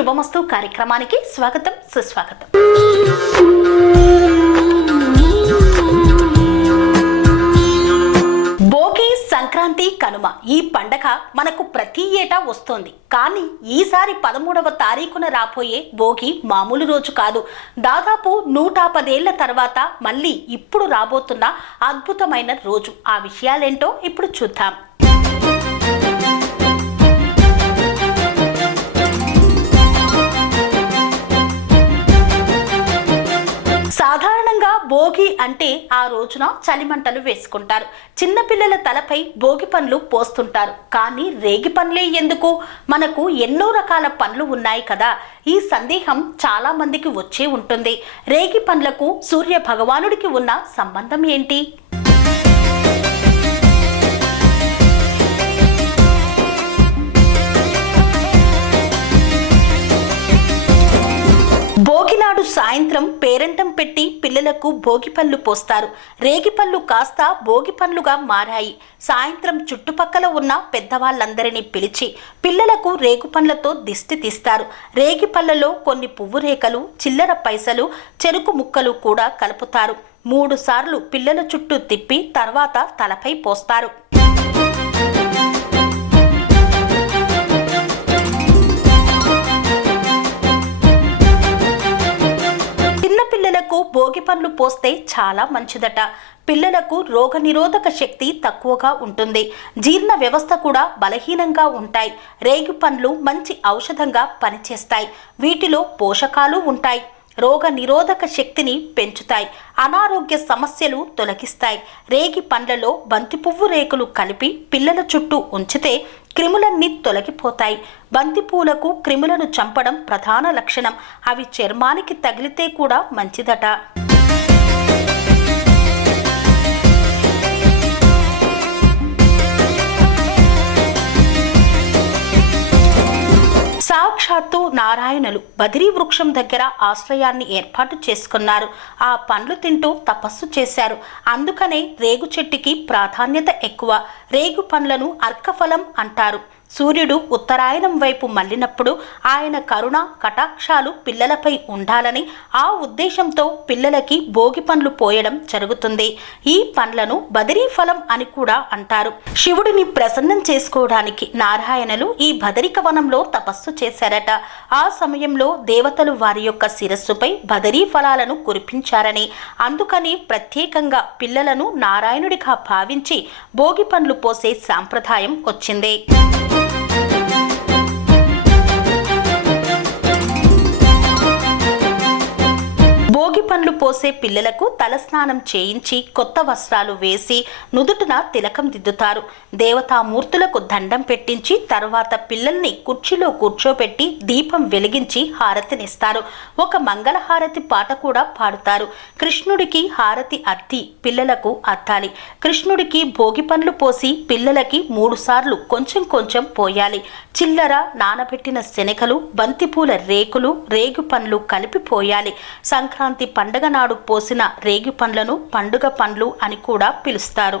శుభమస్తు కార్యక్రమానికి స్వాగతం సుస్వాగతం. భోగి సంక్రాంతి కనుమ ఈ పండగ మనకు ప్రతి ఏటా వస్తోంది. కానీ ఈసారి పదమూడవ తారీఖున రాబోయే భోగి మామూలు రోజు కాదు. దాదాపు నూట పదేళ్ళ తర్వాత మళ్ళీ ఇప్పుడు రాబోతున్న అద్భుతమైన రోజు. ఆ విషయాలేంటో ఇప్పుడు చూద్దాం. సాధారణంగా భోగి అంటే ఆ రోజున చలిమంటలు వేసుకుంటారు. చిన్నపిల్లల తలపై భోగి పండ్లు పోస్తుంటారు. కానీ రేగి పండ్లే ఎందుకు? మనకు ఎన్నో రకాల పండ్లు ఉన్నాయి కదా. ఈ సందేహం చాలా మందికి వచ్చే ఉంటుంది. రేగి పండ్లకు సూర్య భగవానుడికి ఉన్న సంబంధం ఏంటి? సాయంత్రం పేరంటం పెట్టి పిల్లలకు భోగి పళ్ళు పోస్తారు. రేగిపళ్ళు కాస్త భోగి పండ్లుగా మారాయి. సాయంత్రం చుట్టుపక్కల ఉన్న పెద్దవాళ్ళందరినీ పిలిచి పిల్లలకు రేగుపండ్లతో దిష్టి తీస్తారు. రేగిపళ్ళలో కొన్ని పువ్వు రేఖలు చిల్లర పైసలు చెరుకు ముక్కలు కూడా కలుపుతారు. మూడు సార్లు పిల్లల చుట్టూ తిప్పి తర్వాత తలపై పోస్తారు. భోగి పండ్లు పోస్తే చాలా మంచిదట. పిల్లలకు రోగనిరోధక శక్తి తక్కువగా ఉంటుంది. జీర్ణ వ్యవస్థ కూడా బలహీనంగా ఉంటాయి. రేగి పండ్లు మంచి ఔషధంగా పనిచేస్తాయి. వీటిలో పోషకాలు ఉంటాయి. రోగ నిరోధక శక్తిని పెంచుతాయి. అనారోగ్య సమస్యలు తొలగిస్తాయి. రేగి పండ్లలో బంతి పువ్వు రేకులు కలిపి పిల్లల చుట్టూ ఉంచితే క్రిములన్నీ తొలగిపోతాయి. బంతిపూలకు క్రిములను చంపడం ప్రధాన లక్షణం. అవి చర్మానికి తగిలితే కూడా మంచిదట. సాక్షాత్తు నారాయణులు బదిరీ వృక్షం దగ్గర ఆశ్రయాన్ని ఏర్పాటు చేసుకున్నారు. ఆ పండ్లు తింటూ తపస్సు చేశారు. అందుకనే రేగు చెట్టుకి ప్రాధాన్యత ఎక్కువ. రేగు పండ్లను అర్కఫలం అంటారు. సూర్యుడు ఉత్తరాయణం వైపు మళ్ళినప్పుడు ఆయన కరుణ కటాక్షాలు పిల్లలపై ఉండాలని ఆ ఉద్దేశంతో పిల్లలకి భోగి పండ్లు పోయడం జరుగుతుంది. ఈ పండ్లను బదిరీ ఫలం అని కూడా అంటారు. శివుడిని ప్రసన్నం చేసుకోవడానికి నారాయణలు ఈ బదరిక వనంలో తపస్సు చేశారట. ఆ సమయంలో దేవతలు వారి యొక్క శిరస్సుపై బదరీ ఫలాలను కురిపించారని అందుకని ప్రత్యేకంగా పిల్లలను నారాయణుడిగా భావించి భోగి పండ్లు పోసే సాంప్రదాయం వచ్చింది. పోసే పిల్లలకు తలస్నానం చేయించి కొత్త వస్త్రాలు వేసి నుదుటిన తిలకం దిద్దుతారు. దేవతామూర్తులకు దండం పెట్టించి తర్వాత పిల్లల్ని కుర్చీలో కూర్చోబెట్టి దీపం వెలిగించి హారతినిస్తారు ఒక మంగళహారతి పాట కూడా పాడుతారు. కృష్ణుడికి హారతి అత్తి పిల్లలకు అత్తాలి కృష్ణుడికి భోగి పండ్లు పోసి పిల్లలకి మూడుసార్లు కొంచెం కొంచెం పోయాలి. చిల్లర నానబెట్టిన శనగలు బంతిపూల రేకులు రేగు పండ్లు కలిపి పోయాలి. సంక్రాంతి పండగ నాడు పోసిన రేగి పండ్లను పండుగ పండ్లు అని కూడా పిలుస్తారు.